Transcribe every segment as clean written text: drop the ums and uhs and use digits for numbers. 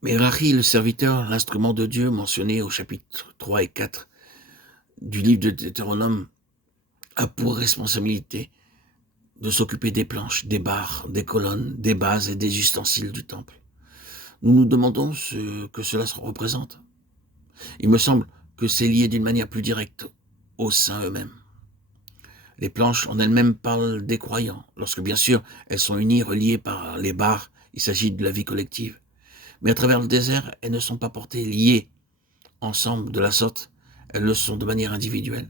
Merachi, le serviteur, l'instrument de Dieu mentionné au chapitre 3 et 4 du livre de Deutéronome, a pour responsabilité de s'occuper des planches, des barres, des colonnes, des bases et des ustensiles du temple. Nous nous demandons ce que cela représente. Il me semble que c'est lié d'une manière plus directe aux saints eux-mêmes. Les planches en elles-mêmes parlent des croyants, lorsque bien sûr elles sont unies, reliées par les barres, il s'agit de la vie collective. Mais à travers le désert, elles ne sont pas portées liées ensemble de la sorte, elles le sont de manière individuelle.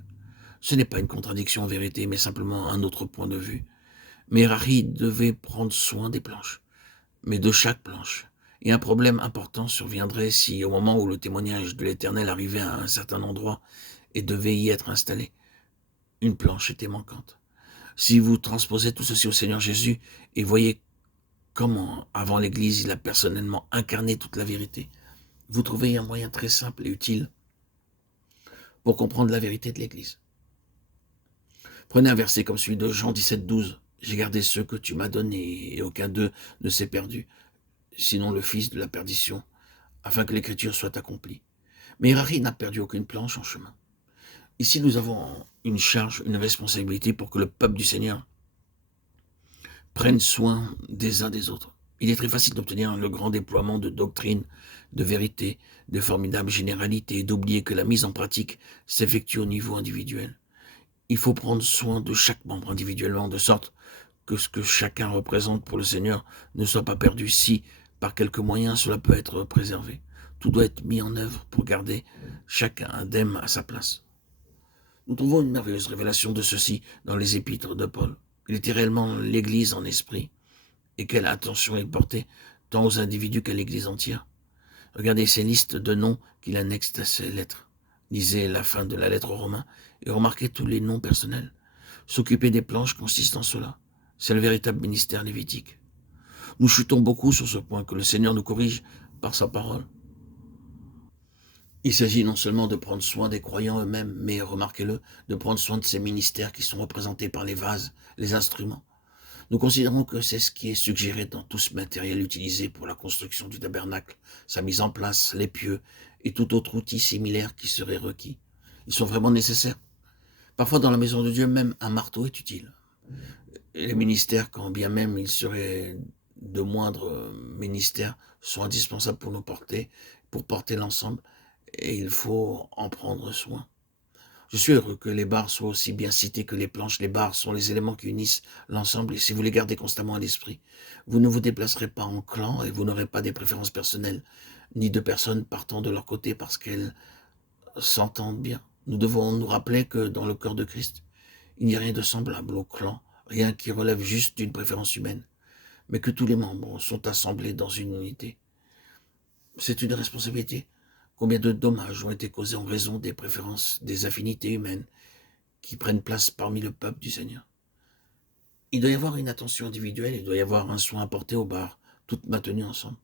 Ce n'est pas une contradiction en vérité, mais simplement un autre point de vue. Merari devait prendre soin des planches, mais de chaque planche. Et un problème important surviendrait si, au moment où le témoignage de l'Éternel arrivait à un certain endroit et devait y être installé, une planche était manquante. Si vous transposez tout ceci au Seigneur Jésus et voyez comment, avant l'Église, il a personnellement incarné toute la vérité, vous trouvez un moyen très simple et utile pour comprendre la vérité de l'Église. Prenez un verset comme celui de Jean 17,12. J'ai gardé ceux que tu m'as donnés, et aucun d'eux ne s'est perdu, sinon le fils de la perdition, afin que l'écriture soit accomplie. Mais Harry n'a perdu aucune planche en chemin. Ici, nous avons une charge, une responsabilité pour que le peuple du Seigneur prenne soin des uns des autres. Il est très facile d'obtenir le grand déploiement de doctrines, de vérités, de formidables généralités, et d'oublier que la mise en pratique s'effectue au niveau individuel. Il faut prendre soin de chaque membre individuellement, de sorte que ce que chacun représente pour le Seigneur ne soit pas perdu si, par quelque moyen, cela peut être préservé. Tout doit être mis en œuvre pour garder chacun indemne à sa place. Nous trouvons une merveilleuse révélation de ceci dans les épîtres de Paul. Il était réellement l'Église en esprit, et quelle attention il portait tant aux individus qu'à l'Église entière. Regardez ces listes de noms qu'il annexe à ses lettres. Lisez la fin de la lettre aux Romains et remarquez tous les noms personnels. S'occuper des planches consiste en cela. C'est le véritable ministère lévitique. Nous chutons beaucoup sur ce point, que le Seigneur nous corrige par sa parole. Il s'agit non seulement de prendre soin des croyants eux-mêmes, mais, remarquez-le, de prendre soin de ces ministères qui sont représentés par les vases, les instruments. Nous considérons que c'est ce qui est suggéré dans tout ce matériel utilisé pour la construction du tabernacle, sa mise en place, les pieux et tout autre outil similaire qui serait requis. Ils sont vraiment nécessaires. Parfois, dans la maison de Dieu, même un marteau est utile. Et les ministères, quand bien même ils seraient de moindres ministères, sont indispensables pour porter l'ensemble, et il faut en prendre soin. Je suis heureux que les barres soient aussi bien citées que les planches. Les barres sont les éléments qui unissent l'ensemble, et si vous les gardez constamment à l'esprit, vous ne vous déplacerez pas en clan et vous n'aurez pas des préférences personnelles, ni de personnes partant de leur côté parce qu'elles s'entendent bien. Nous devons nous rappeler que dans le corps de Christ, il n'y a rien de semblable au clan, rien qui relève juste d'une préférence humaine, mais que tous les membres sont assemblés dans une unité. C'est une responsabilité. Combien de dommages ont été causés en raison des préférences, des affinités humaines qui prennent place parmi le peuple du Seigneur. Il doit y avoir une attention individuelle, il doit y avoir un soin apporté aux barres, toutes maintenues ensemble.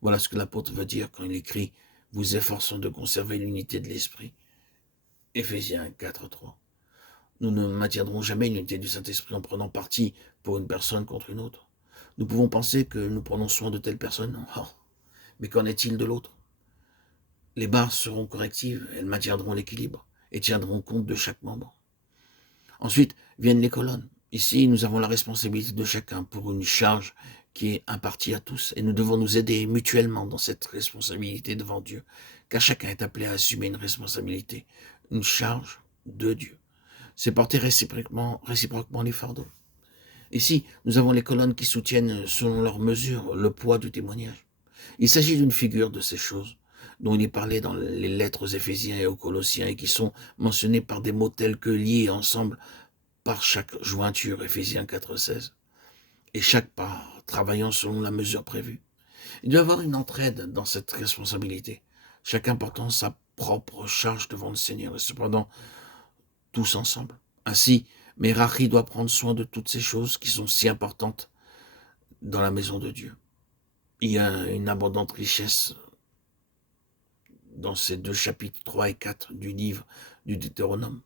Voilà ce que l'apôtre veut dire quand il écrit « Vous efforçons de conserver l'unité de l'esprit ». Éphésiens 4,3. Nous ne maintiendrons jamais l'unité du Saint-Esprit en prenant parti pour une personne contre une autre. Nous pouvons penser que nous prenons soin de telle personne, oh, mais qu'en est-il de l'autre? Les barres seront correctives, elles maintiendront l'équilibre et tiendront compte de chaque membre. Ensuite viennent les colonnes. Ici, nous avons la responsabilité de chacun pour une charge qui est impartie à tous, et nous devons nous aider mutuellement dans cette responsabilité devant Dieu, car chacun est appelé à assumer une responsabilité, une charge de Dieu. C'est porter réciproquement les fardeaux. Ici, nous avons les colonnes qui soutiennent, selon leur mesure, le poids du témoignage. Il s'agit d'une figure de ces choses dont il est parlé dans les lettres aux Éphésiens et aux Colossiens et qui sont mentionnées par des mots tels que liés ensemble par chaque jointure, Éphésiens 4,16, et chaque part travaillant selon la mesure prévue. Il doit y avoir une entraide dans cette responsabilité, chacun portant sa propre charge devant le Seigneur et cependant tous ensemble. Ainsi, Merari doit prendre soin de toutes ces choses qui sont si importantes dans la maison de Dieu. Il y a une abondante richesse dans ces deux chapitres 3 et 4 du livre du Deutéronome.